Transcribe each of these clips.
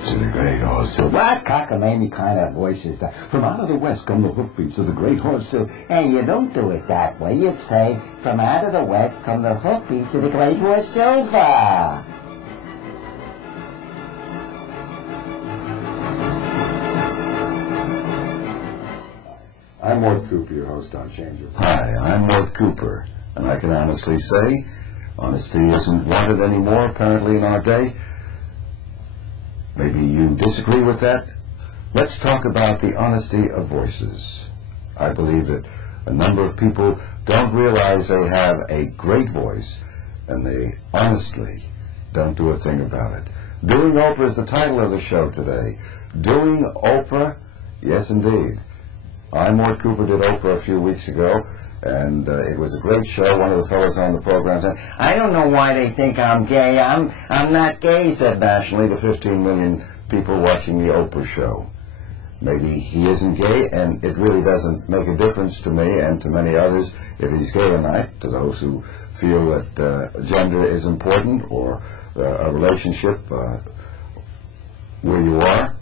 hoofbeats of the great horse. What cockamamie kind of voice is that? From out of the west come the hoofbeats of the great horse. Hey, you don't do it that way. You'd say, from out of the west come the hoofbeats of the great horse Silver. I'm Mort Cooper, your host on Change Your Hi, I'm Mort Cooper, and I can honestly say honesty isn't wanted anymore, apparently, in our day. Maybe you disagree with that. Let's talk about the honesty of voices. I believe that a number of people don't realize they have a great voice, and they honestly don't do a thing about it. Doing Oprah is the title of the show today. Doing Oprah? Yes, indeed. I, Mort Cooper, did Oprah a few weeks ago, and it was a great show. One of the fellows on the program said, I don't know why they think I'm gay. I'm not gay, said nationally to 15 million people watching the Oprah show. Maybe he isn't gay, and it really doesn't make a difference to me and to many others if he's gay or not. To those who feel that gender is important, or a relationship where you are,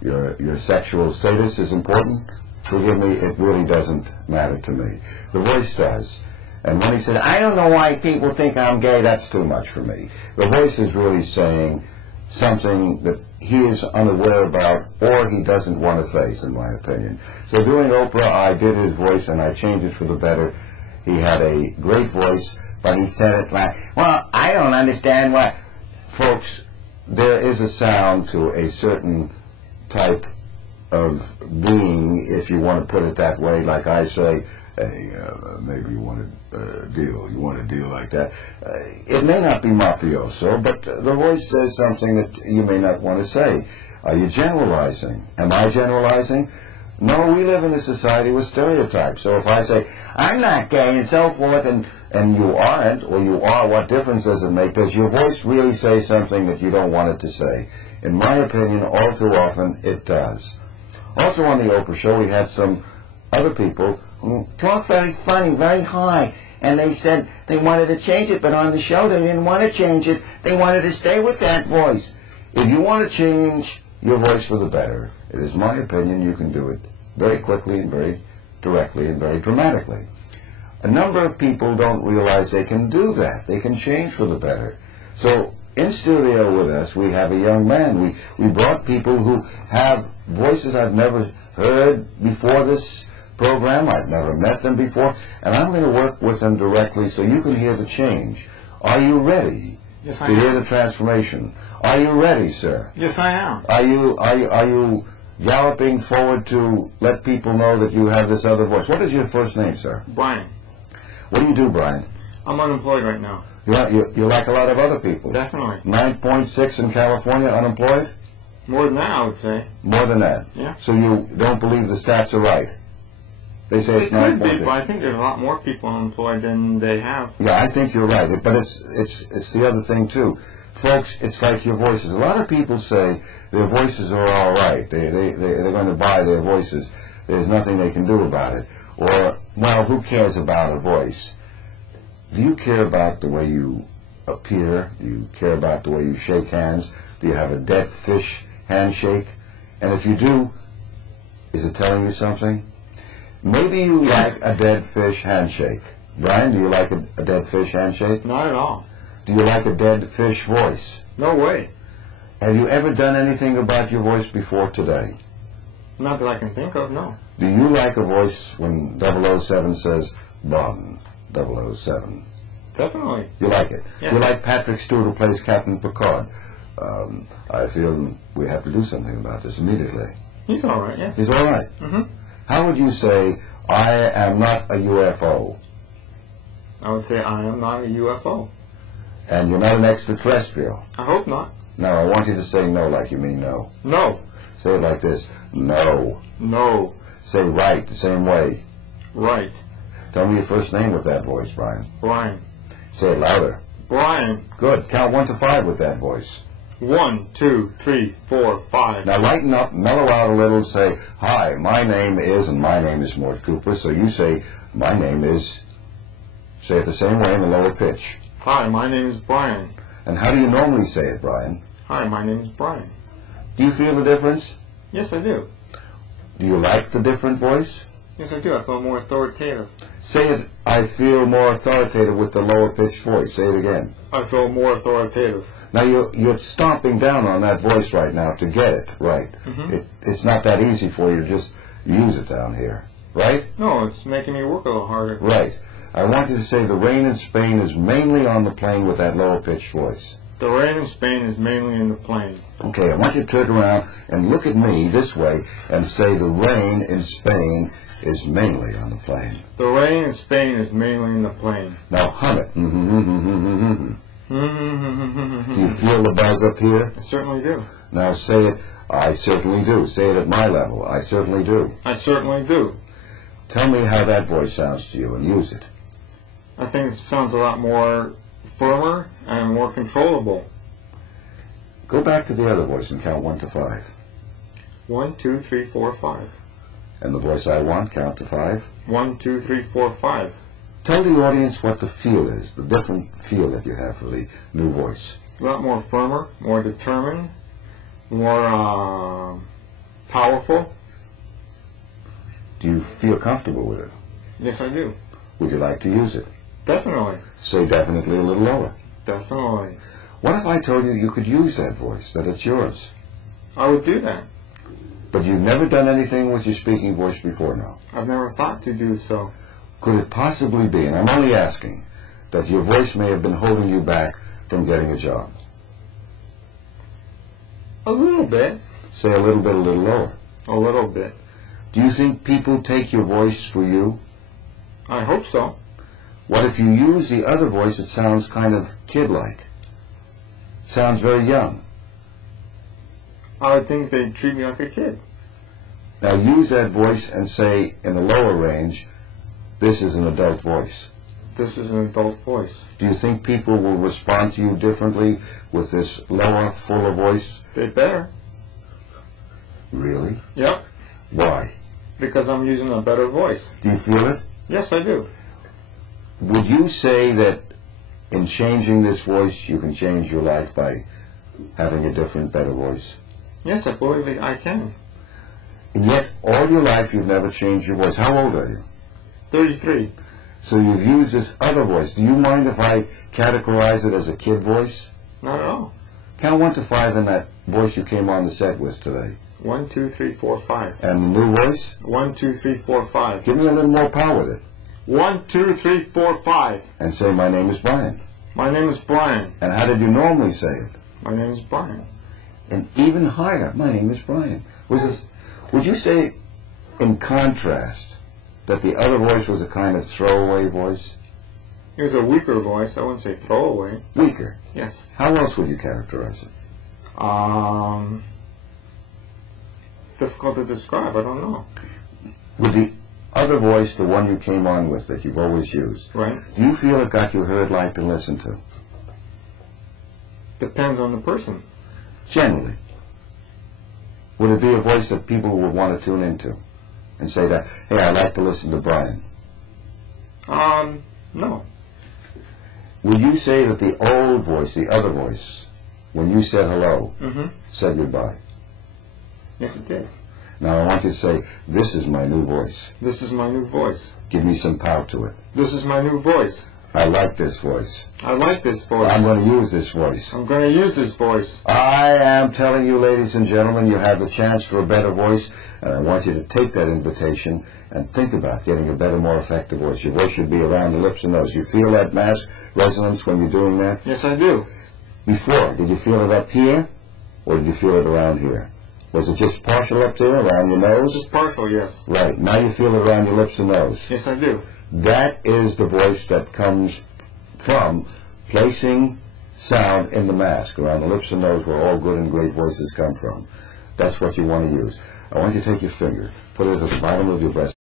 your sexual status is important, forgive me, it really doesn't matter to me. The voice does. And when he said, I don't know why people think I'm gay, that's too much for me. The voice is really saying something that he is unaware about, or he doesn't want to face, in my opinion. So doing Oprah, I did his voice, and I changed it for the better. He had a great voice, but he said it like, well, I don't understand why. Folks, there is a sound to a certain type of being, if you want to put it that way. Like I say, hey, maybe you want a deal. You want a deal like that. It may not be mafioso, but the voice says something that you may not want to say. Are you generalizing? Am I generalizing? No, we live in a society with stereotypes. So if I say, I'm not gay and so forth, and you aren't, or you are, what difference does it make? Does your voice really say something that you don't want it to say? In my opinion, all too often, it does. Also on the Oprah show, we had some other people who talk very funny, very high. And they said they wanted to change it, but on the show they didn't want to change it. They wanted to stay with that voice. If you want to change your voice for the better, it is my opinion you can do it very quickly and very directly and very dramatically. A number of people don't realize they can do that. They can change for the better. So in studio with us, we have a young man. We brought people who have voices I've never heard before this program. I've never met them before, and I'm going to work with them directly so you can hear the change. Are you ready to hear the transformation? Are you ready, sir? Yes, I am. Are you galloping forward to let people know that you have this other voice? What is your first name, sir? Brian. What do you do, Brian? I'm unemployed right now. You're like a lot of other people. Definitely. 9.6 in California, unemployed? More than that, I would say. More than that? Yeah. So you don't believe the stats are right? They say it's 9.6. But I think there's a lot more people unemployed than they have. Yeah, I think you're right. But it's the other thing, too. Folks, it's like your voices. A lot of people say their voices are all right. They're going to buy their voices. There's nothing they can do about it. Or, well, who cares about a voice? Do you care about the way you appear? Do you care about the way you shake hands? Do you have a dead fish handshake? And if you do, is it telling you something? Maybe you like a dead fish handshake. Brian, do you like a dead fish handshake? Not at all. Do you like a dead fish voice? No way. Have you ever done anything about your voice before today? Not that I can think of, no. Do you like a voice when 007 says, Bond 007? Definitely. You like it? Yes. Do you like Patrick Stewart, who plays Captain Picard? I feel we have to do something about this immediately. He's all right, yes. He's all right? Mm-hmm. How would you say, I am not a UFO? I would say I am not a UFO. And you're not an extraterrestrial? I hope not. No, I want you to say no like you mean no. No. Say it like this. No. No. Say right the same way. Right. Tell me your first name with that voice, Brian. Brian. Say it louder. Brian. Good. Count 1 to 5 with that voice. 1, 2, 3, 4, 5. Now lighten up, mellow out a little, say, hi, my name is, and my name is Mort Cooper. So you say, my name is, say it the same way in the lower pitch. Hi, my name is Brian. And how do you normally say it, Brian? Hi, my name is Brian. Do you feel the difference? Yes, I do. Do you like the different voice? Yes, I do. I feel more authoritative. Say it, I feel more authoritative with the lower pitched voice. Say it again. I feel more authoritative. Now you're stomping down on that voice right now to get it right. It's not that easy for you to just use it down here, right? No, it's making me work a little harder. Right. I want you to say the rain in Spain is mainly on the plane with that lower pitched voice. The rain in Spain is mainly in the plane. Okay, I want you to turn around and look at me this way and say the rain in Spain is mainly on the plane. The rain in Spain is mainly in the plane. Now hum it. Do you feel the buzz up here? I certainly do. Now say it, I certainly do. Say it at my level. I certainly do. I certainly do. Tell me how that voice sounds to you and use it. I think it sounds a lot more firmer and more controllable. Go back to the other voice and count 1 to 5. 1, 2, 3, 4, 5. And the voice I want, count to 5. 1, 2, 3, 4, 5. Tell the audience what the feel is, the different feel that you have for the new voice. A lot more firmer, more determined, more powerful. Do you feel comfortable with it? Yes, I do. Would you like to use it? Definitely. Say definitely a little lower. Definitely. What if I told you you could use that voice, that it's yours? I would do that. But you've never done anything with your speaking voice before now. I've never thought to do so. Could it possibly be, and I'm only asking, that your voice may have been holding you back from getting a job? A little bit. Say a little bit, a little lower. A little bit. Do you think people take your voice for you? I hope so. What if you use the other voice that sounds kind of kid-like? Sounds very young. I would think they'd treat me like a kid. Now use that voice and say in the lower range, this is an adult voice. This is an adult voice. Do you think people will respond to you differently with this lower, fuller voice? They better. Really? Yep. Why? Because I'm using a better voice. Do you feel it? Yes, I do. Would you say that in changing this voice, you can change your life by having a different, better voice? Yes, I believe I can. And yet, all your life, you've never changed your voice. How old are you? 33. So you've used this other voice. Do you mind if I categorize it as a kid voice? Not at all. Count 1 to 5 in that voice you came on the set with today. 1, 2, 3, 4, 5. And the new voice? 1, 2, 3, 4, 5. Give me a little more power with it. 1, 2, 3, 4, 5. And say, my name is Brian. My name is Brian. And how did you normally say it? My name is Brian. And even higher, my name is Brian. Would you say, in contrast, that the other voice was a kind of throwaway voice? It was a weaker voice. I wouldn't say throwaway. Weaker? Yes. How else would you characterize it? Difficult to describe. I don't know. With the other voice, the one you came on with that you've always used, Right. do you feel it got you heard, liked, and listened to? Depends on the person. Generally. Would it be a voice that people would want to tune into and say that, hey, I like to listen to Brian? No. Would you say that the old voice, the other voice, when you said hello, said goodbye? Yes, it did. Now I want you to say, this is my new voice. This is my new voice. Give me some power to it. This is my new voice. I like this voice. I like this voice. I'm going to use this voice. I'm going to use this voice. I am telling you, ladies and gentlemen, you have the chance for a better voice, and I want you to take that invitation and think about getting a better, more effective voice. Your voice should be around the lips and nose. You feel that mass resonance when you're doing that? Yes, I do. Before, did you feel it up here, or did you feel it around here? Was it just partial up there, around your nose? Just partial, yes. Right. Now you feel it around your lips and nose. Yes, I do. That is the voice that comes from placing sound in the mask around the lips and nose where all good and great voices come from. That's what you want to use. I want you to take your finger, put it at the bottom of your breast.